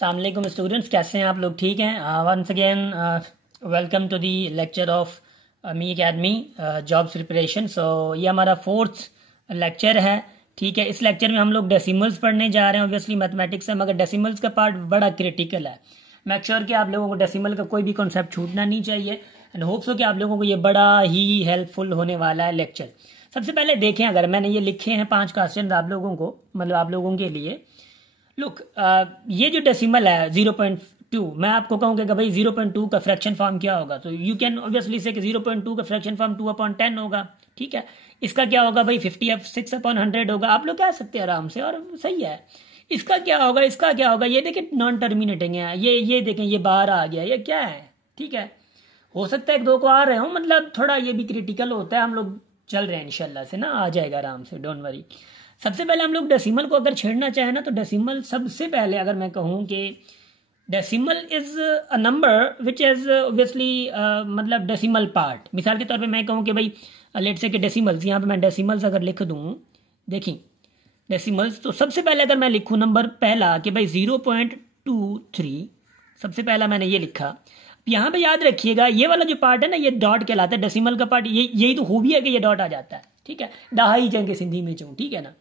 अस्सलाम वालेकुम स्टूडेंट्स, कैसे हैं आप लोग? ठीक हैं? Once again welcome to the lecture of me academy jobs preparation. So ये हमारा 4th लेक्चर है। ठीक है, इस लेक्चर में हम लोग डेसिमल्स पढ़ने जा रहे हैं। ऑब्वियसली मैथमेटिक्स है, मगर डेसिमल्स का पार्ट बड़ा क्रिटिकल है। मेक श्योर कि आप लोगों को डेसिमल का कोई भी कॉन्सेप्ट छूटना नहीं चाहिए एंड होप्स हो कि आप लोगों को ये बड़ा ही हेल्पफुल होने वाला है लेक्चर। सबसे पहले देखें, अगर मैंने ये लिखे हैं 5 क्वेश्चन आप लोगों को, मतलब आप लोगों के लिए। लुक, ये जो डेसिमल है 0.2, मैं आपको कहूँगा कि भाई 0.2 का फ्रैक्शन फॉर्म क्या होगा, तो यू कैन ऑब्वियसली से कि 0.2 का फ्रैक्शन फॉर्म 2/10 होगा। ठीक है, इसका क्या होगा भाई 56/100 होगा। आप लोग कह सकते हैं आराम से, और सही है। इसका क्या होगा, इसका क्या होगा, ये देखें नॉन टर्मिनेटिंग है, ये देखें ये बाहर आ गया, ये क्या है। ठीक है, हो सकता है 1-2 को आ रहे हो, मतलब थोड़ा ये भी क्रिटिकल होता है। हम लोग चल रहे हैं इंशाल्लाह से ना, आ जाएगा आराम से, डोंट वरी। सबसे पहले हम लोग डेसिमल को अगर छेड़ना चाहें ना, तो डेसिमल सबसे पहले अगर मैं कहूँ कि decimal is a number which is obviously मतलब डेसिमल पार्ट। मिसाल के तौर पे मैं कहूँ कि भाई लेट्स से कि डेसिमल्स, यहाँ पे मैं डेसिमल्स अगर लिख दूँ, देखिए डेसिमल्स, तो सबसे पहले अगर मैं लिखूँ नंबर पहला कि भाई 0.23, सबसे पहला मैंने ये लिखा। यहाँ पे याद रखिएगा ये वाला जो पार्ट है ना, ये डॉट कहलाता है। डेसिमल का पार्ट यही तो खूबी है कि ये डॉट आ जाता है। ठीक है, दहाई जंग सिंधी में चूँ, ठीक है ना।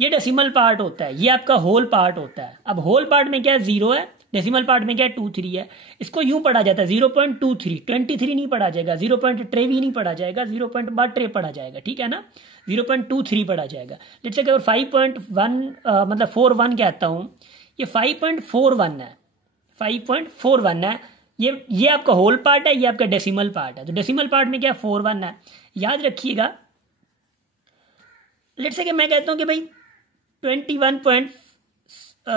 ये डेसिमल पार्ट होता है, ये आपका होल पार्ट होता है। अब होल पार्ट में क्या है, 0 है। डेसिमल पार्ट में क्या है, 23 है। इसको यूं पढ़ा जाता है 0.23, 23 नहीं पढ़ा जाएगा, 0.3 नहीं पढ़ा जाएगा, 0.3 पढ़ा जाएगा। ठीक है ना, 0.23 पढ़ा जाएगा। लेट्स से अगर 5.1 मतलब 41 कहता हूँ, ये 5.41 है, 5.41 है। ये आपका होल पार्ट है, ये आपका डेसिमल पार्ट है। तो डेसिमल पार्ट में क्या 41 है, याद रखिएगा। लेट्स से कि मैं कहता हूं कि भाई 21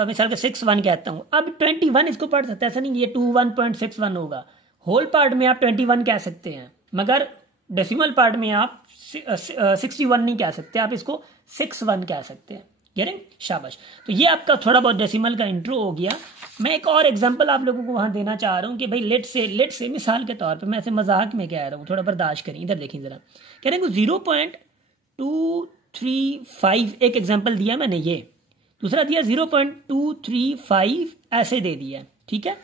मिसाल का 61 कहता हूं। अब 21 इसको पढ़ सकते हैं, ऐसा नहीं ये 21.61 होगा। होल पार्ट में आप 21 कह सकते हैं, मगर डेसिमल पार्ट में आप 61 नहीं कह सकते, आप इसको 61 कह सकते हैं। गेटिंग? शाबाश। तो ये आपका थोड़ा बहुत डेसिमल का इंट्रो हो गया। मैं एक और एग्जांपल आप लोगों को वहां देना चाह रहा हूं कि भाई लेट से मिसाल के तौर पे, मैं ऐसे मजाक में कह रहा हूं, थोड़ा बर्दाश्त करें। इधर देखें जरा, कह रहे हैं 0.235 एक एग्जांपल दिया मैंने, ये दूसरा दिया 0.235 ऐसे दे दिया। ठीक है,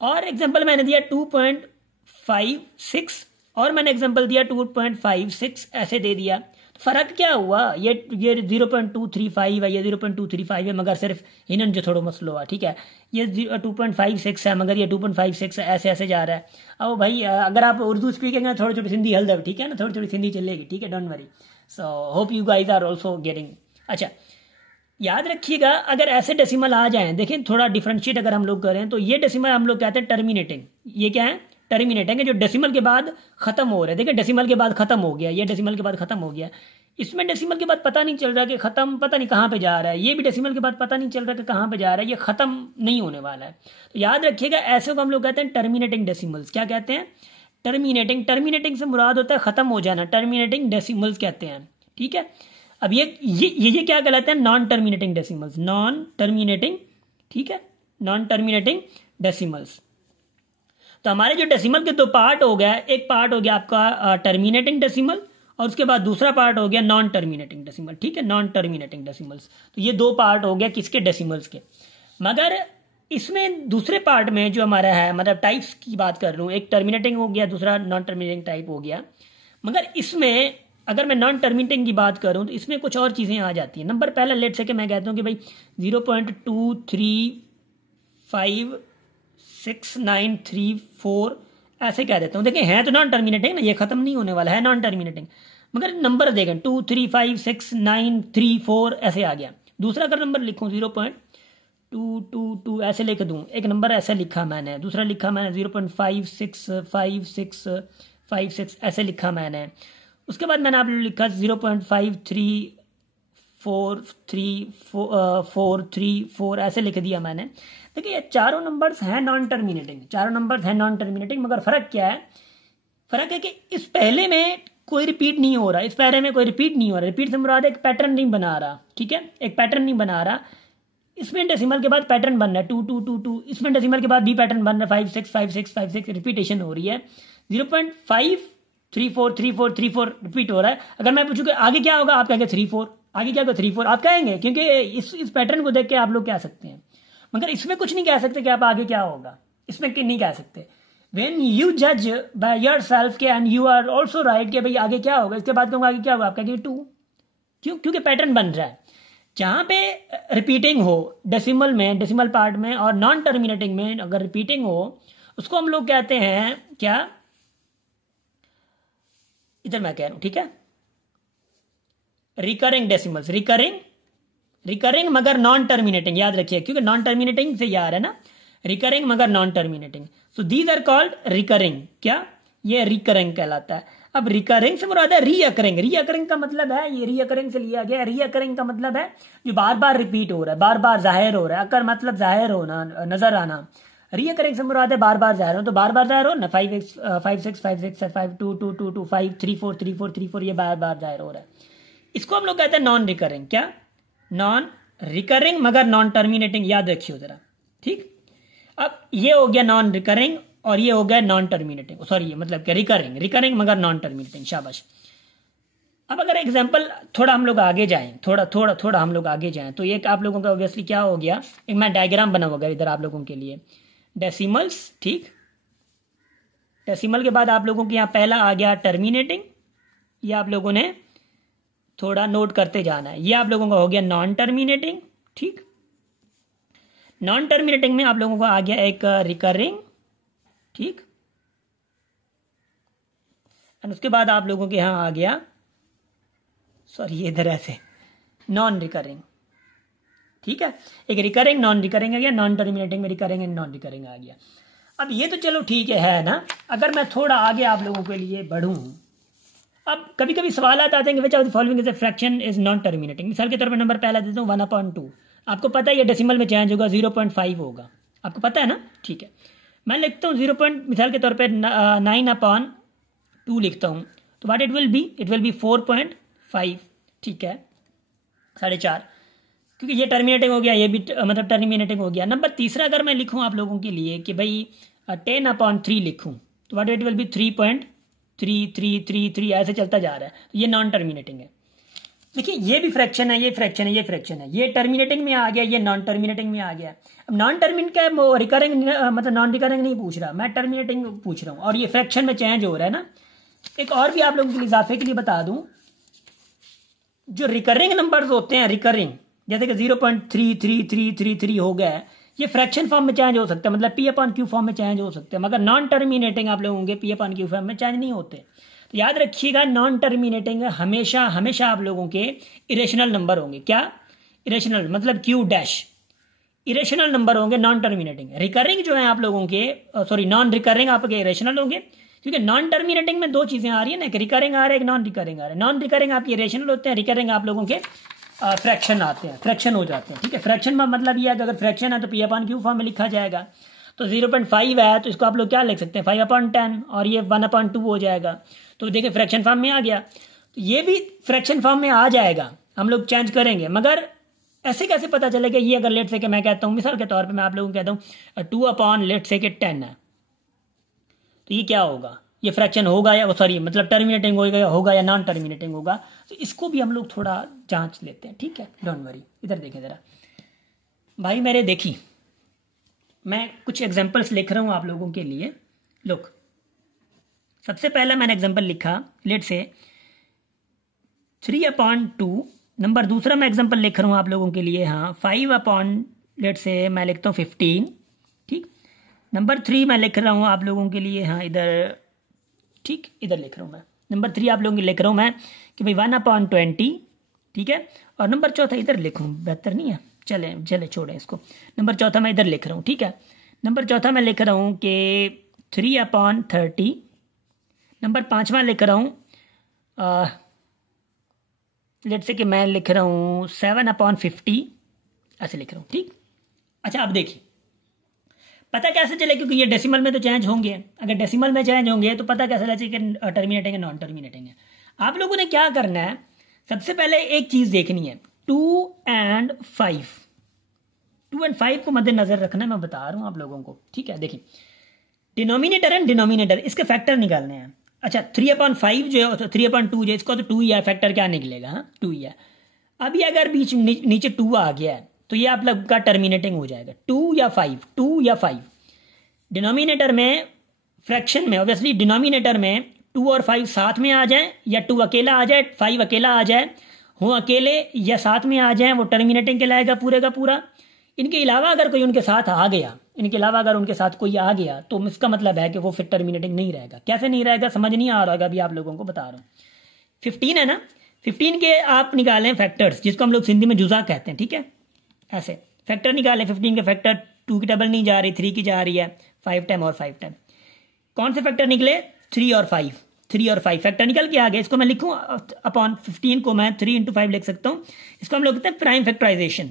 और एग्जांपल मैंने दिया 2.56 और मैंने एग्जांपल दिया 2.56 ऐसे दे दिया। फर्क क्या हुआ, ये 0.235 है, ये 0.235 है, मगर सिर्फ इन्होंने जो थोड़ा मसलो हुआ। ठीक है, ये 2.56 है, मगर ये 2.56 है, ऐसे ऐसे जा रहा है। अब भाई अगर आप उर्दू स्पीकिंग है, थोड़ी थोड़ी हिंदी हल्दर, ठीक है ना, थोड़ी थोड़ी हिंदी चलेगी। ठीक है, don't worry. So hope you guys are also getting. अच्छा, याद रखिएगा अगर ऐसे डेसिमल आ जाएं, देखें थोड़ा डिफरेंशिएट अगर हम लोग करें, तो ये डेसिमल हम लोग कहते हैं टर्मिनेटिंग। ये क्या है, टर्मिनेटिंग है, जो डेसिमल के बाद खत्म हो रहा है। देखिए डेसिमल के बाद खत्म हो गया, ये डेसिमल के बाद खत्म हो गया। इसमें डेसिमल के बाद पता नहीं चल रहा कि खत्म, पता नहीं कहाँ पे जा रहा है। ये भी डेसिमल के बाद पता नहीं चल रहा कि कहाँ पे जा रहा है, ये खत्म नहीं होने वाला है। तो याद रखिएगा ऐसे को हम लोग कहते हैं टर्मिनेटिंग डेसिमल्स। क्या कहते हैं? टर्मिनेटिंग। टर्मिनेटिंग से मुराद होता है खत्म हो जाना, टर्मिनेटिंग डेसिमल्स कहते हैं। ठीक है, अब ये क्या कहलाते हैं, non terminating decimals, non terminating. ठीक है, नॉन टर्मिनेटिंग डेसिमल्स। तो हमारे जो डेसिमल के 2 पार्ट हो गया, एक पार्ट हो गया आपका टर्मिनेटिंग डेसिमल, और उसके बाद दूसरा पार्ट हो गया नॉन टर्मिनेटिंग डेसिमल। ठीक है, नॉन टर्मिनेटिंग डेसिमल्स। तो ये 2 पार्ट हो गया किसके, डेसिमल्स के। मगर इसमें दूसरे पार्ट में जो हमारा है, मतलब टाइप्स की बात कर रहा हूँ, एक टर्मिनेटिंग हो गया, दूसरा नॉन टर्मिनेटिंग टाइप हो गया। मगर इसमें अगर मैं नॉन टर्मिनेटिंग की बात करूं, तो इसमें कुछ और चीजें आ जाती हैं। नंबर पहला लेट से कि मैं कहता हूं कि भाई 0.2356934 ऐसे कह देता हूं। देखिए है तो नॉन टर्मिनेटिंग ना, ये खत्म नहीं होने वाला है, नॉन टर्मिनेटिंग, मगर नंबर देखें 2356934 ऐसे आ गया। दूसरा अगर नंबर लिखूं 0.222 ऐसे लिख दूं, एक नंबर ऐसे लिखा मैंने, दूसरा लिखा मैंने 0.565656 ऐसे लिखा मैंने। उसके बाद मैंने आप लोग लिखा 0.53434 ऐसे लिख दिया मैंने। देखिए ये चारों नंबर्स हैं नॉन टर्मिनेटिंग, चारों नंबर्स हैं नॉन टर्मिनेटिंग, मगर फर्क क्या है? फर्क है कि इस पहले में कोई रिपीट नहीं हो रहा, इस पहले में कोई रिपीट नहीं हो रहा। रिपीट से मुराद एक पैटर्न नहीं बना रहा। ठीक है, एक पैटर्न नहीं बना रहा। इसमें डेसिमल के बाद पैटर्न बन रहा है 2222, इसमें डेसिमल के बाद भी पैटर्न बन रहा है 565656, रिपीटेशन हो रही है। 0.5343434 रिपीट हो रहा है। अगर मैं पूछूं कि आगे क्या होगा, आप कहेंगे 34, आगे क्या होगा 34 आप कहेंगे, क्योंकि इस पैटर्न को देख के आप लोग कह सकते हैं। मगर इसमें कुछ नहीं कह सकते कि आप आगे क्या होगा, इसमें नहीं कह सकते। वेन यू जज बाय योर सेल्फ के and you are also right कि भाई आगे क्या होगा, इसके बाद कहूँगा आगे क्या होगा, आप कहेंगे 2। क्यों? क्योंकि पैटर्न बन रहा है। जहाँ पे रिपीटिंग हो डेसिमल में, डेसिमल पार्ट में, और नॉन टर्मिनेटिंग में अगर रिपीटिंग हो, उसको हम लोग कहते हैं क्या, इधर मैं कह रहा हूं, ठीक है, रिकरिंग डेसिमल्स, रिकरिंग मगर नॉन टर्मिनेटिंग, याद रखिए, क्योंकि नॉन टर्मिनेटिंग से याद है ना, रिकरिंग मगर non terminating. So these are called recurring. क्या? ये रिकरिंग कहलाता है। अब रिकरिंग से मुराद है रीअकरिंग। रीअकरिंग का मतलब है, ये रीअकरिंग से लिया गया। रीअकरिंग का मतलब है जो बार बार रिपीट हो रहा है, बार बार जाहिर हो रहा है। अकर मतलब जाहिर होना, नजर आना। रीअकरिंग से मुराद है बार बार जाहिर हो, तो बार बार जाहिर हो ना, 5 6 5 6 5 2 2 2 2 5 3 4 3 4 3 4, ये बार बार जाहिर हो रहा है। इसको हम लोग कहते हैं नॉन रिकरिंग। क्या? नॉन रिकरिंग मगर नॉन टर्मिनेटिंग, याद रखियो जरा, ठीक। अब ये हो गया नॉन रिकरिंग और ये हो गया नॉन टर्मिनेटिंग, सॉरी मतलब क्या, रिकरिंग मगर नॉन टर्मिनेटिंग। शाबाश। अब अगर एग्जांपल थोड़ा हम लोग आगे जाएं, थोड़ा हम लोग आगे जाएं, तो एक आप लोगों का ऑब्वियसली क्या हो गया, एक मैं डायग्राम बनाऊंगा इधर आप लोगों के लिए, डेसिमल्स, ठीक। डेसिमल के बाद आप लोगों के यहाँ पहला आ गया टर्मिनेटिंग, ये आप लोगों ने थोड़ा नोट करते जाना है। ये आप लोगों का हो गया नॉन टर्मिनेटिंग, ठीक। नॉन टर्मिनेटिंग में आप लोगों को आ गया एक रिकरिंग, ठीक। और उसके बाद आप लोगों के यहां आ गया, सॉरी ये इधर ऐसे, नॉन रिकरिंग, ठीक है। एक रिकरिंग नॉन रिकरिंग आ गया, नॉन टर्मिनेटिंग में रिकरिंग एंड नॉन रिकरिंग आ गया। अब ये तो चलो ठीक है ना। अगर मैं थोड़ा आगे आप लोगों के लिए बढ़ूं, अब कभी कभी सवाल आते हैं विच of the following is a fraction is non terminating. मिसाल के तौर पर नंबर पहला देता हूँ 1/2, आपको पता है ये डेसिमल में चेंज होगा, 0.5 होगा, आपको पता है ना, ठीक है। मैं लिखता हूँ 0. मिसाल के तौर पे 9/2 लिखता हूँ, तो व्हाट इट विल बी 4.5, ठीक है, 4.5, क्योंकि ये टर्मिनेटिंग हो गया, ये भी मतलब टर्मिनेटिंग हो गया। नंबर तीसरा अगर मैं लिखूँ आप लोगों के लिए कि भाई 10/3 लिखूँ, तो व्हाट इट विल बी 3.3333, ऐसे चलता जा रहा है, तो ये नॉन टर्मिनेटिंग है। देखिए ये भी फ्रैक्शन है, ये फ्रैक्शन है, ये फ्रैक्शन है, ये टर्मिनेटिंग में आ गया, ये नॉन टर्मिनेटिंग में आ गया। अब नॉन टर्मिनेटिंग का रिकरिंग मतलब नॉन रिकरिंग नहीं पूछ रहा, मैं टर्मिनेटिंग पूछ रहा हूँ, और ये फ्रैक्शन में चेंज हो रहा है ना। एक और भी आप लोगों के लिए इजाफे के लिए बता दूं, जो रिकरिंग नंबर्स होते हैं, रिकरिंग जैसे कि 0.33333 हो गया, ये फ्रैक्शन फॉर्म में चेंज हो सकता है, मतलब P/Q फॉर्म में चेंज हो सकते हैं, मगर नॉन टर्मिनेटिंग आप लोग होंगे P/Q फॉर्म में चेंज नहीं होते। तो याद रखिएगा, नॉन टर्मिनेटिंग हमेशा हमेशा आप लोगों के इरेशनल नंबर होंगे। क्या? इरेशनल मतलब Q', इरेशनल नंबर होंगे नॉन टर्मिनेटिंग। रिकरिंग जो है आप लोगों के, सॉरी नॉन रिकरिंग आपके इरेशनल होंगे, क्योंकि नॉन टर्मिनेटिंग में दो चीजें आ रही है ना, एक रिकरिंग आ रहा है, एक नॉन रिकरिंग आ रहा है। नॉन रिकरिंग आपके इरेशनल होते हैं, रिकरिंग आप लोगों के फ्रैक्शन आते हैं, फ्रैक्शन हो जाते हैं, ठीक है। फ्रैक्शन में मतलब ये है कि अगर फ्रैक्शन है तो P/Q फॉर्म में लिखा जाएगा। तो 0.5 है तो इसको आप लोग क्या लिख सकते हैं, 5/10, और ये 1/2 हो जाएगा। तो देखिए फ्रैक्शन फॉर्म में आ गया, तो ये भी फ्रैक्शन फॉर्म में आ जाएगा, हम लोग चेंज करेंगे। मगर ऐसे कैसे पता चलेगा, ये अगर लेट से कि मैं कहता हूँ, मिसाल के तौर पे मैं आप लोगों को कहता हूँ 2/10 है, तो ये क्या होगा, ये फ्रैक्शन होगा या सॉरी मतलब टर्मिनेटिंग होगा या नॉन टर्मिनेटिंग होगा। तो इसको भी हम लोग थोड़ा जांच लेते हैं, ठीक है, डोंट वरी। इधर देखें जरा भाई मेरे, देखिए मैं कुछ एग्जांपल्स लिख रहा हूं आप लोगों के लिए। लुक, सबसे पहला मैंने एग्जांपल लिखा, लेट से 3/2। नंबर दूसरा मैं एग्जांपल लिख रहा हूं आप लोगों के लिए, हाँ 5 लेट से मैं लिखता हूँ 15, ठीक। नंबर 3 मैं लिख रहा हूँ आप लोगों के लिए, हाँ इधर, ठीक, इधर लिख रहा हूँ मैं। नंबर 3 आप लोगों के लिख रहा हूँ मैं कि भाई 1/20, ठीक है। और नंबर चौथा इधर लिखूँ, बेहतर नहीं है, चले छोड़ें इसको। नंबर चौथा मैं इधर लिख रहा हूँ, ठीक है। नंबर चौथा मैं लिख रहा हूँ कि 3/30। नंबर 5वां लिख रहा हूँ लेट से कि मैं लिख रहा हूँ 7/50, ऐसे लिख रहा हूँ, ठीक। अच्छा अब देखिए पता कैसे चले, क्योंकि ये डेसिमल में तो चेंज होंगे, अगर डेसिमल में चेंज होंगे तो पता कैसे चले कि टर्मिनेटिंग है नॉन टर्मिनेटिंग है। आप लोगों ने क्या करना है, सबसे पहले एक चीज देखनी है, 2 and 5 को मद्देनजर रखना है, मैं बता रहा हूं आप लोगों को, ठीक है। देखिए डिनोमिनेटर एंड डिनोमिनेटर, इसके फैक्टर निकालने हैं। अच्छा 3/5 जो है, 3/2 जो है, इसको तो 2 ही है, फैक्टर क्या निकलेगा, हाँ 2 ही है। अभी अगर बीच नीचे 2 आ गया है, तो तो ये आप लोग का टर्मिनेटिंग हो जाएगा 2 या 5। डिनोमिनेटर में, फ्रैक्शन में ऑब्वियसली डिनोमिनेटर में 2 और 5 साथ में आ जाए या 2 अकेला आ जाए, 5 अकेला आ जाए, हो अकेले या साथ में आ जाए, वो टर्मिनेटिंग कहलाएगा पूरे का पूरा। इनके अलावा अगर कोई उनके साथ आ गया, आ गया तो इसका मतलब है कि वो फिर टर्मिनेटिंग नहीं रहेगा। कैसे नहीं रहेगा समझ नहीं आ रहा होगा, अभी आप लोगों को बता रहा हूँ। 15 है ना, 15 के आप निकालें फैक्टर्स, जिसको हम लोग सिंधी में जुजा कहते हैं, ठीक है। ऐसे फैक्टर निकालें, 15 के फैक्टर 2 की डबल नहीं जा रही, 3 की जा रही है, 5 टाइम और 5 टाइम। कौन से फैक्टर निकले? 3 और 5 फैक्टर निकल के आ गए। इसको मैं लिखूं अपॉन 15 को मैं 3 × 5 लिख सकता हूं। इसको हम लोग कहते हैं प्राइम फैक्टराइजेशन।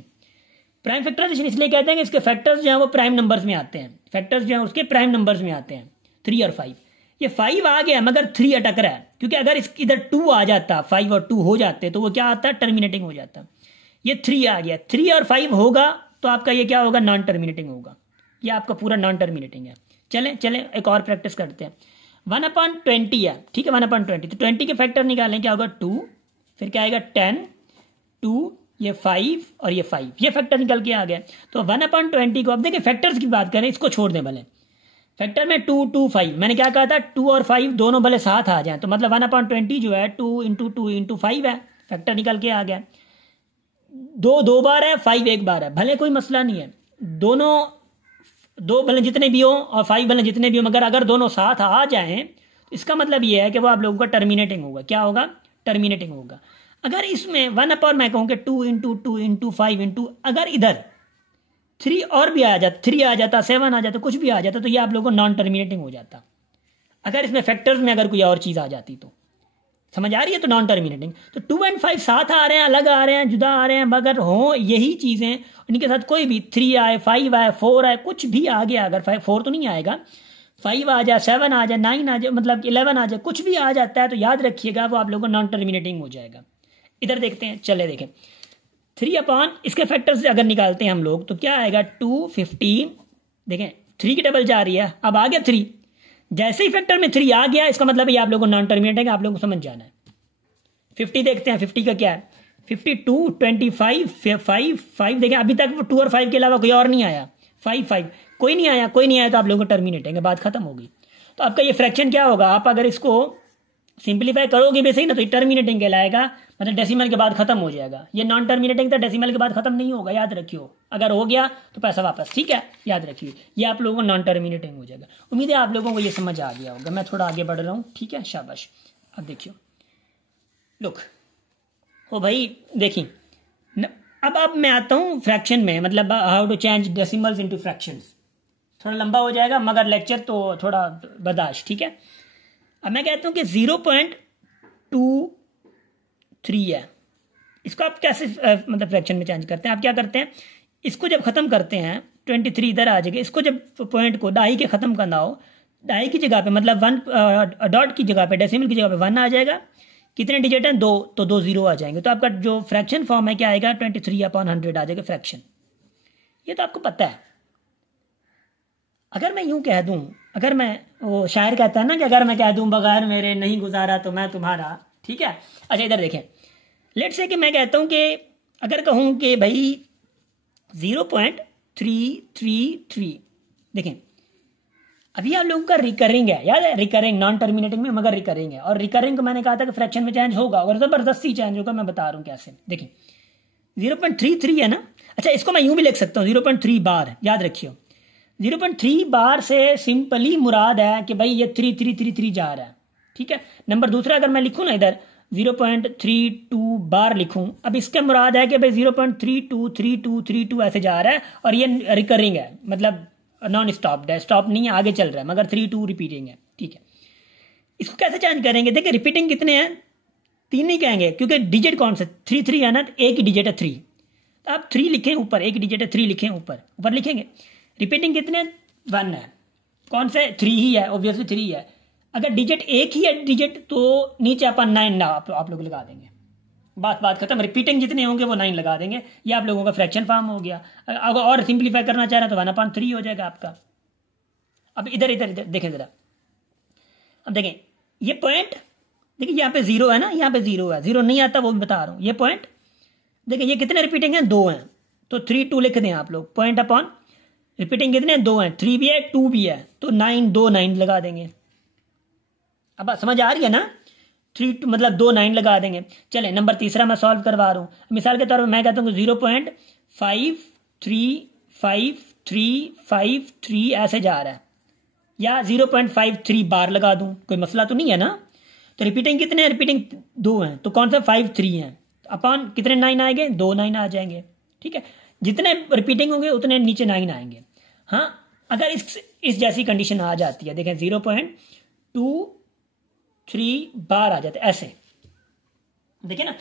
प्राइम फैक्टराइजेशन इसलिए कहते हैं कि इसके फैक्टर्स जो है वो प्राइम नंबर्स में आते हैं, फैक्टर्स जो है उसके प्राइम नंबर्स में आते हैं, 3 और 5। ये 5 आ गया मगर 3 अटक रहा है, क्योंकि अगर इधर 2 आ जाता, 5 और 2 हो जाते तो वो क्या आता है? टर्मिनेटिंग हो जाता। ये 3 आ गया, 3 और 5 होगा तो आपका ये क्या होगा? नॉन टर्मिनेटिंग होगा। ये आपका पूरा नॉन टर्मिनेटिंग है। चलें एक और प्रैक्टिस करते हैं। 1/20 है, ठीक है, 1/20। तो 20 के फैक्टर निकालें, क्या होगा? 2, फिर क्या आएगा? 10, 2, ये 5 और ये 5, ये फैक्टर निकल के आ गया। तो 1/20 को, अब देखिए फैक्टर्स की बात करें, इसको छोड़ दें भले। फैक्टर में 2, 2, 5, मैंने क्या कहा था? 2 और 5 दोनों भले साथ आ जाएं, तो मतलब 1/20 जो है 2 × 2 × 5 है, फैक्टर निकल के आ गया। 2 2 बार है, 5 1 बार है, भले कोई मसला नहीं है। दोनों 2 भले जितने भी हो और 5 भले जितने भी हो, मगर अगर दोनों साथ आ जाएं तो इसका मतलब ये है कि वो आप लोगों का टर्मिनेटिंग होगा। क्या होगा? टर्मिनेटिंग होगा। अगर इसमें 1/, मैं कहूँ कि 2 × 2 × 5 अगर इधर 3 और भी आ जाता, 3 आ जाता, 7 आ जाता, कुछ भी आ जाता, तो ये आप लोगों को नॉन टर्मिनेटिंग हो जाता। अगर इसमें फैक्टर्स में अगर कोई और चीज आ जाती तो, समझ आ रही है? तो नॉन टर्मिनेटिंग। तो 2 और 5 साथ आ रहे हैं, अलग आ रहे हैं, जुदा आ रहे हैं, मगर हो यही चीजें, उनके साथ कोई भी 3 आए, 5 आए, 4 आए, कुछ भी आ गया, अगर 4 तो नहीं आएगा, 5 आ जाए, 7 आ जाए, 9 आ जाए, मतलब 11 आ जाए, कुछ भी आ जाता है तो याद रखिएगा वो आप लोगों को नॉन टर्मिनेटिंग हो जाएगा। इधर देखते हैं, चले देखें 3/, इसके फैक्टर से अगर निकालते हैं हम लोग तो क्या आएगा? 2, 15, देखें 3 की डबल जा रही है, अब आ गया 3। जैसे ही फैक्टर में 3 आ गया, इसका मतलब ये आप लोगों को नॉन टर्मिनेटिंग, आप लोगों को समझ जाना है। 50 देखते हैं, 50 का क्या है? 52, 25, 5 देखें, अभी तक 2 और 5 के अलावा कोई और नहीं आया। 5 कोई नहीं आया तो आप लोगों को टर्मिनेटिंग है, बात खत्म होगी। तो आपका ये फ्रैक्शन क्या होगा? आप अगर इसको सिंप्लीफाई करोगे भी सही ना, तो ये टर्मिनेटिंग कहलाएगा, मतलब डेसिमल के बाद खत्म हो जाएगा। ये नॉन टर्मिनेटिंग था, डेसिमल के बाद खत्म नहीं होगा, याद रखियो। अगर हो गया तो पैसा वापस, ठीक है, याद रखिए। ये आप लोगों को नॉन टर्मिनेटिंग हो जाएगा। उम्मीद है आप लोगों को ये समझ आ गया होगा। मैं थोड़ा आगे बढ़ रहा हूँ, ठीक है, शाबाश। अब देखियो, लुक ओ भाई, देखिए अब मैं आता हूँ फ्रैक्शन में, मतलब how to change decimals into fractions. थोड़ा लंबा हो जाएगा मगर लेक्चर तो थोड़ा बर्दाश्त, ठीक है। अब मैं कहता हूँ कि 0.23 है, इसको आप कैसे मतलब फ्रैक्शन में चेंज करते हैं? आप क्या करते हैं, इसको जब खत्म करते हैं 23 इधर आ जाएगा, इसको जब पॉइंट को दाई के खत्म करना हो, दाई की जगह पे मतलब 1 डॉट की जगह पे, डेसिमल की जगह पे 1 आ जाएगा। कितने डिजिट हैं? 2, तो 2 0 आ जाएंगे। तो आपका जो फ्रैक्शन फॉर्म है क्या आएगा? 23/100 आ जाएगा फ्रैक्शन। ये तो आपको पता है। अगर मैं यूं कह दूं, अगर मैं, वो शायर कहता है ना कि अगर मैं कह दूं बगैर मेरे नहीं गुजारा तो मैं तुम्हारा, ठीक है। अच्छा इधर देखें, लेट्स से कि मैं कहता हूं कि अगर कहूं कि भाई 0.333, देखें अभी आप लोगों का रिकरिंग है, याद है? रिकरिंग, नॉन टर्मिनेटिंग में मगर रिकरिंग है। और रिकरिंग को मैंने कहा था कि फ्रैक्शन में चेंज होगा, और जबरदस्ती चेंज होगा। मैं बता रहा हूं कैसे। देखिए 0.33 है ना। अच्छा इसको मैं यूं भी लिख सकता हूं, 0.3 बार, याद रखियो। 0.3 बार से सिंपली मुराद है कि भाई ये 3333 जा रहा है, ठीक है। नंबर दूसरा अगर मैं लिखूं ना इधर 0.32 बार लिखूं, अब इसके मुराद है कि भाई 0.323232 ऐसे जा रहा है, और ये रिकरिंग है, मतलब नॉन स्टॉप है, स्टॉप नहीं है, आगे चल रहा है, मगर 32 रिपीटिंग है, ठीक है। इसको कैसे चेंज करेंगे? देखिए रिपीटिंग कितने हैं? 3 नहीं कहेंगे, क्योंकि डिजिट कौन सा? 3 है ना, एक ही डिजिट है 3, तो आप 3 लिखें ऊपर, एक डिजिट है 3 लिखें ऊपर लिखेंगे। रिपीटिंग कितने? 1 है। कौन से? 3 ही है, ऑब्वियसली 3 है। अगर डिजिट एक ही है डिजिट, तो नीचे अपन 9 ना आप लोग लगा देंगे, बात खत्म। रिपीटिंग जितने होंगे वो 9 लगा देंगे। ये आप लोगों का फ्रैक्शन फॉर्म हो गया। अगर और सिंप्लीफाई करना चाह रहे हैं तो 1/3 हो जाएगा आपका। अब इधर देखें जरा, अब देखें ये पॉइंट, देखिए यहाँ पे 0 है ना, यहाँ पे 0 है, 0 नहीं आता वो भी बता रहा हूँ। ये पॉइंट देखिए, ये कितने रिपीटिंग है? 2 हैं। तो 3 2 लिख दें आप लोग, पॉइंट अपॉन रिपीटिंग कितने 2 हैं, 3 भी है 2 भी है, तो 9 2 9 लगा देंगे। अब बात समझ आ रही है ना, 3 मतलब 2 9 लगा देंगे। चले नंबर तीसरा मैं सॉल्व करवा रहा हूँ। मिसाल के तौर पर मैं कहता हूँ 0.535353 ऐसे जा रहा है, या 0.53 बार लगा दूं, कोई मसला तो नहीं है ना। तो रिपीटिंग कितने हैं, रिपीटिंग 2 हैं, तो कौन सा 53 हैं, अपॉन कितने 9 आएंगे, 2 9 आ जाएंगे। ठीक है, जितने रिपीटिंग होंगे उतने नीचे 9 आएंगे। हाँ, अगर इस जैसी कंडीशन आ जाती है, देखें 0.23 बार आ जाते ऐसे, देखिए ना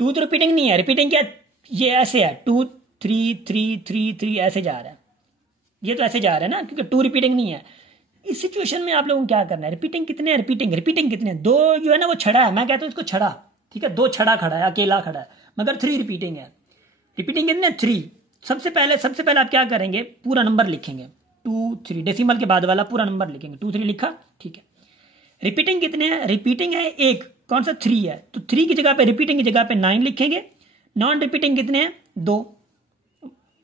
2 तो रिपीटिंग नहीं है, रिपीटिंग क्या ये ऐसे है 2 3 3 3 3 ऐसे जा रहा है, ये तो ऐसे जा रहा है ना, क्योंकि 2 रिपीटिंग नहीं है। इस सिचुएशन में आप लोगों को क्या करना है, रिपीटिंग कितने हैं, रिपीटिंग कितने हैं, 2 जो है ना वो छड़ा है, मैं कहता हूँ इसको छड़ा। ठीक है, 2 छड़ा खड़ा है, अकेला खड़ा है, मगर 3 रिपीटिंग है। रिपीटिंग कितने 3। सबसे पहले आप क्या करेंगे, पूरा नंबर लिखेंगे 2 3, डेसिमल के बाद वाला पूरा नंबर लिखेंगे, 2 3 लिखा। ठीक है, रिपीटिंग कितने हैं, रिपीटिंग है 1, कौन सा 3 है, तो 3 की जगह पे रिपीटिंग की जगह पे 9 लिखेंगे। नॉन रिपीटिंग कितने हैं 2,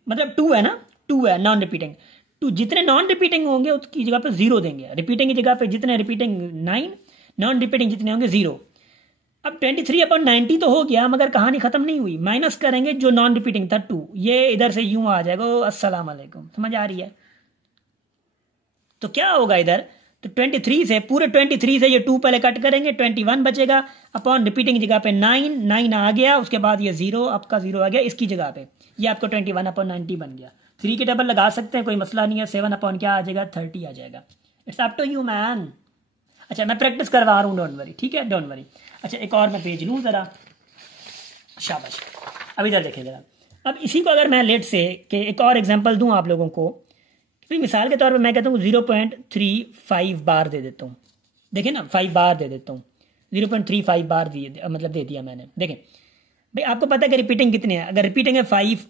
मतलब 2 है ना, 2 है नॉन रिपीटिंग। तो जितने नॉन रिपीटिंग होंगे उसकी जगह पे 0 देंगे, रिपीटिंग की जगह पे जितने रिपीटिंग 9, नॉन रिपीटिंग जितने होंगे 0। अब 23/90 तो हो गया, मगर कहानी खत्म नहीं हुई, माइनस करेंगे जो नॉन रिपीटिंग था 2, ये इधर से यूं आ जाएगा, अस्सलाम वालेकुम, समझ आ रही है। तो क्या होगा इधर, तो 23 से पूरे 23 से ये 2 पहले कट करेंगे, 21 बचेगा, अपॉन रिपीटिंग की जगह पे 9 आ गया, उसके बाद ये 0 आपका 0 आ गया इसकी जगह पे, ये आपको 21/90 बन गया। 3 की टेबल लगा सकते हैं, कोई मसला नहीं है, 7 अपॉन क्या आ जाएगा 30 आ जाएगा। It's up to you man. अच्छा मैं प्रैक्टिस करवा रहा हूँ, डोंट वरी, ठीक है डोंट वरी। अच्छा एक और मैं पेज लूँ ज़रा, शाबाश। अब इधर देखिए ज़रा, अब इसी को अगर मैं लेट से कि एक और एग्जांपल दूं आप लोगों को, तो मिसाल के तौर पे मैं कहता हूँ 0.35 बार दे देता हूँ, देखिए ना 5 बार दे देता हूँ, 0.35 बार दिए, मतलब दे दिया मैंने। देखें भाई आपको पता है कि रिपीटिंग कितने हैं, अगर रिपीटिंग है 5,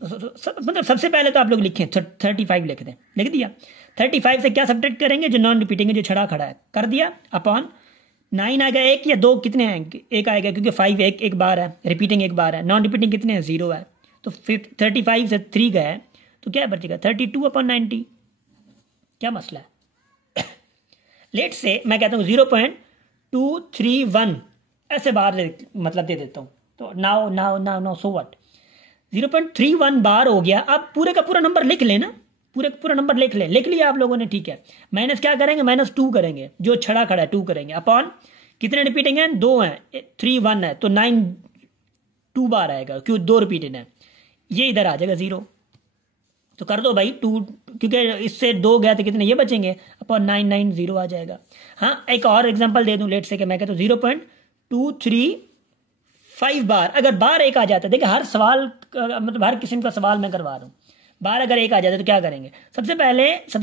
मतलब सबसे पहले तो आप लोग लिखें 35 लिख दें, लिख दिया। 35 से क्या सब्ट्रैक्ट करेंगे, जो नॉन रिपीटिंग है, जो छड़ा खड़ा है, कर दिया, अपॉन 9 आएगा 1 या 2, कितने हैं 1 आएगा, क्योंकि 5 एक बार है, रिपीटिंग 1 बार है, नॉन रिपीटिंग कितने हैं 0 है, तो फिर 35 से 3 गए तो क्या बचेगा 32/90। क्या मसला है। लेट से मैं कहता हूँ 0.231 ऐसे बार मतलब दे देता हूँ, तो नाउ सो व्हाट, 0.31 बार हो गया। अब पूरे का पूरा नंबर लिख लेना, पूरा नंबर लिख लिया आप लोगों ने, ठीक है। माइनस क्या करेंगे, -2 करेंगे, जो छड़ा खड़ा है 2 करेंगे, अपॉन कितने रिपीटिंग है 2 है, 3 1 है, तो 9 2 बार आएगा, क्यों 2 रिपीटिंग है, ये इधर आ जाएगा 0। तो कर दो भाई 2, क्योंकि इससे 2 गया तो कितने ये बचेंगे, अपॉन 9 9 0 आ जाएगा। हाँ एक और एग्जांपल दे दूं लेट से कि मैं कहता हूँ 0.235 बार, अगर बार 1 आ जाता है, देखिए हर सवाल मतलब हर किस्म का सवाल मैं करवा रहा हूँ, बार अगर 1 आ जाता है तो क्या करेंगे, सबसे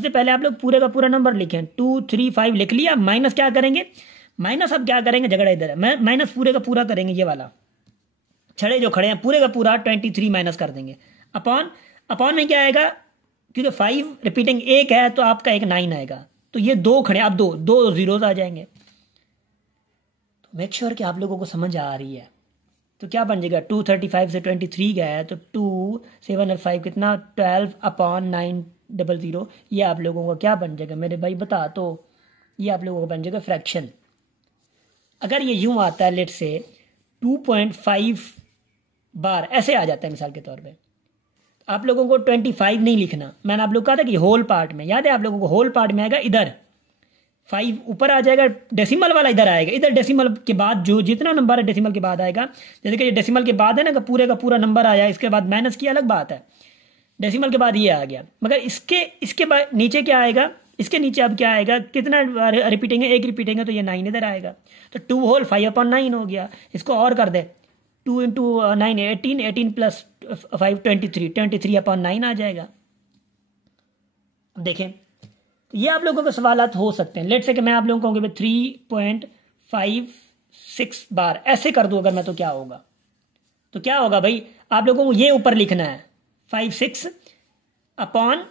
पहले आप लोग पूरे का पूरा नंबर लिखें, 235 लिख लिया, माइनस क्या करेंगे, माइनस अब क्या करेंगे, झगड़ा इधर है, माइनस पूरे का पूरा करेंगे, ये वाला छड़े जो खड़े हैं पूरे का पूरा 23 माइनस कर देंगे, अपॉन में क्या आएगा, क्योंकि 5 रिपीटिंग 1 है तो आपका एक 9 आएगा, तो ये 2 खड़े, अब 2 जीरोस आ जाएंगे। तो मेक श्योर कि आप लोगों को समझ आ रही है। तो क्या बन जाएगा, 235 से 23 गया है, तो 2 7 और 5 कितना 12/900, ये आप लोगों को क्या बन जाएगा मेरे भाई बता, तो ये आप लोगों को बन जाएगा फ्रैक्शन। अगर ये यूं आता है लेट से 2.5 बार ऐसे आ जाता है मिसाल के तौर पे, आप लोगों को 25 नहीं लिखना, मैंने आप लोग कहा था कि होल पार्ट में, याद है आप लोगों को, होल पार्ट में आएगा इधर 5 ऊपर आ जाएगा, डेसिमल वाला इधर आएगा, इधर डेसिमल के बाद जो जितना नंबर है डेसिमल के बाद आएगा, जैसे कि ये डेसिमल के बाद है ना, पूरे का पूरा नंबर आया, इसके बाद माइनस की अलग बात है, डेसिमल के बाद ये आ गया, मगर इसके बाद नीचे क्या आएगा, इसके नीचे अब क्या आएगा, कितना रिपीटिंग है, 1 रिपीटिंग है, तो ये 9 इधर आएगा, तो 2 होल 5/9 हो गया। इसको और कर दे, 2 × 9 18 प्लस 5 23/9 आ जाएगा। अब देखें तो ये आप लोगों के सवालात हो सकते हैं, लेट से कि मैं आप लोगों को कहूँगा 3.56 बार ऐसे कर दूं अगर मैं, तो क्या होगा, भाई आप लोगों को ये ऊपर लिखना है 5 6 अपॉन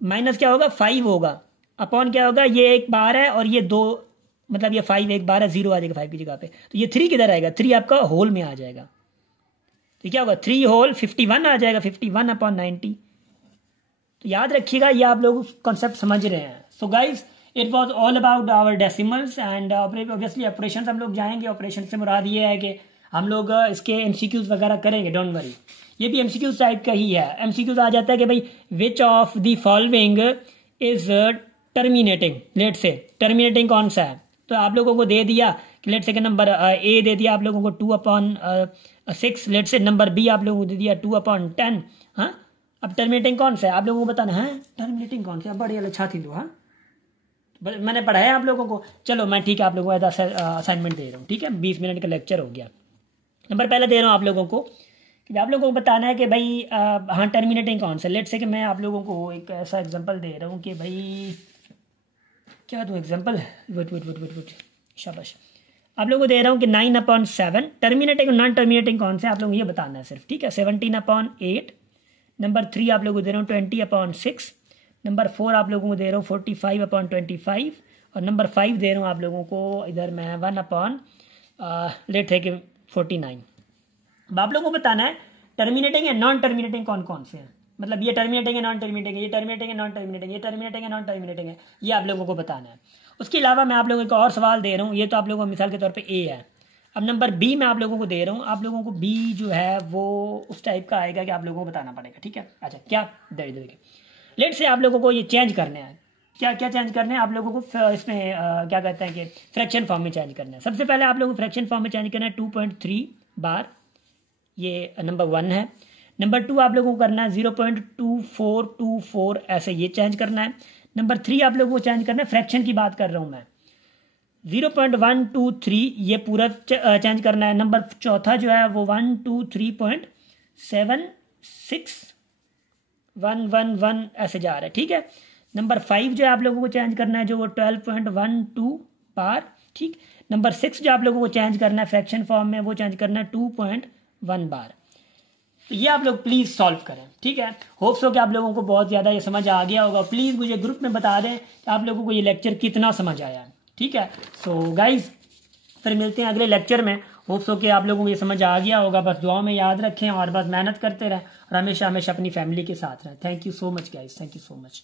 माइनस क्या होगा 5 होगा, अपॉन क्या होगा, ये 1 बार है और ये 2, मतलब ये 5 1 बार है, 0 आ जाएगा 5 की जगह पे, तो ये 3 किधर आएगा, 3 आपका होल में आ जाएगा, तो क्या होगा 3 होल 51 आ जाएगा, 51/90। तो याद रखिएगा, ये आप लोग कॉन्सेप्ट समझ रहे हैं। So guys it was all about our decimals and obviously operation हम लोग जाएंगे। ऑपरेशन से मुराद ये है कि हम लोग इसके एमसीक्यूज वगैरह करेंगे, डोंट वरी। ये भी एमसीक्यूज टाइप का ही है। एमसीक्यूज आ जाता है कि भाई which of the following is terminating, let say terminating कौन सा है। तो आप लोगों को दे दिया कि लेट से के नंबर ए दे दिया आप लोगों को 2/6, लेट से नंबर बी आप लोगों को दे दिया 2/10। हाँ, अब टर्मिनेटिंग कौन सा है आप लोगों को बताना है, टर्मिनेटिंग कौन सा है। बड़ी अच्छा थी लो, हाँ मैंने पढ़ाया आप लोगों को। चलो मैं ठीक है आप लोगों को असाइनमेंट दे रहा हूँ, ठीक है 20 मिनट का लेक्चर हो गया। नंबर पहले दे रहा हूँ आप लोगों को कि आप लोगों को बताना है कि भाई हाँ टर्मिनेटिंग कौन सा। लेट से कि मैं आप लोगों को एक ऐसा एग्जांपल दे रहा हूँ कि भाई क्या दूँ एग्जांपल, वेट शाबाश। आप लोगों को दे रहा हूँ कि 9/7 टर्मिनेटिंग और नॉन टर्मिनेटिंग कौन से आप लोगों को ये बताना है सिर्फ, ठीक है। 17/8। नंबर 3 आप लोगों को दे रहा हूँ 20/6। नंबर 4 आप लोगों को दे रहा हूँ 45/25 और नंबर 5 दे रहा हूँ आप लोगों को इधर मैं 1/49। अब आप लोगों को बताना है टर्मिनेटिंग है नॉन टर्मिनेटिंग कौन कौन से हैं। मतलब ये टर्मिनेटिंग है नॉन टर्मिनेटिंग है, ये टर्मिनेटिंग है नॉन टर्मिनेटिंग, ये टर्मिनेटिंग है नॉन टर्मिनेटिंग है, ये आप लोगों को बताना है। उसके अलावा मैं आप लोगों को और सवाल दे रहा हूँ। ये तो आप लोगों को मिसाल के तौर पे ए है। अब नंबर बी मैं आप लोगों को दे रहा हूँ। आप लोगों को बी जो है वो उस टाइप का आएगा कि आप लोगों को बताना पड़ेगा, ठीक है। अच्छा क्या देखिए लेट से आप लोगों को ये चेंज करने हैं। क्या क्या चेंज करने हैं आप लोगों को इसमें क्या कहते हैं कि फ्रैक्शन फॉर्म में चेंज करना है। सबसे पहले आप लोगों को फ्रैक्शन फॉर्म में चेंज करना है 2.3 बार, ये नंबर 1 है। नंबर 2 आप लोगों को करना है 0.2424 ऐसे ये चेंज करना है। नंबर 3 आप लोगों को चेंज करना है, फ्रैक्शन की बात कर रहा हूँ मैं, 0.123 ये पूरा चेंज करना है। नंबर 4 जो है वो 123.76111 ऐसे जा रहा है, ठीक है। नंबर 5 जो है आप लोगों को चेंज करना है जो वो 12.12 बार, ठीक। नंबर 6 जो आप लोगों को चेंज करना है फ्रैक्शन फॉर्म में वो चेंज करना है 2.1 बार। तो ये आप लोग प्लीज सॉल्व करें, ठीक है। होप सो कि आप लोगों को बहुत ज्यादा ये समझ आ गया होगा। प्लीज मुझे ग्रुप में बता दें कि आप लोगों को ये लेक्चर कितना समझ आया है, ठीक है। सो गाइज फिर मिलते हैं अगले लेक्चर में। होप सो कि आप लोगों को ये समझ आ गया होगा। बस दुआ में याद रखें और बस मेहनत करते रहें और हमेशा हमेशा अपनी फैमिली के साथ रहें। Thank you so much guys, thank you so much.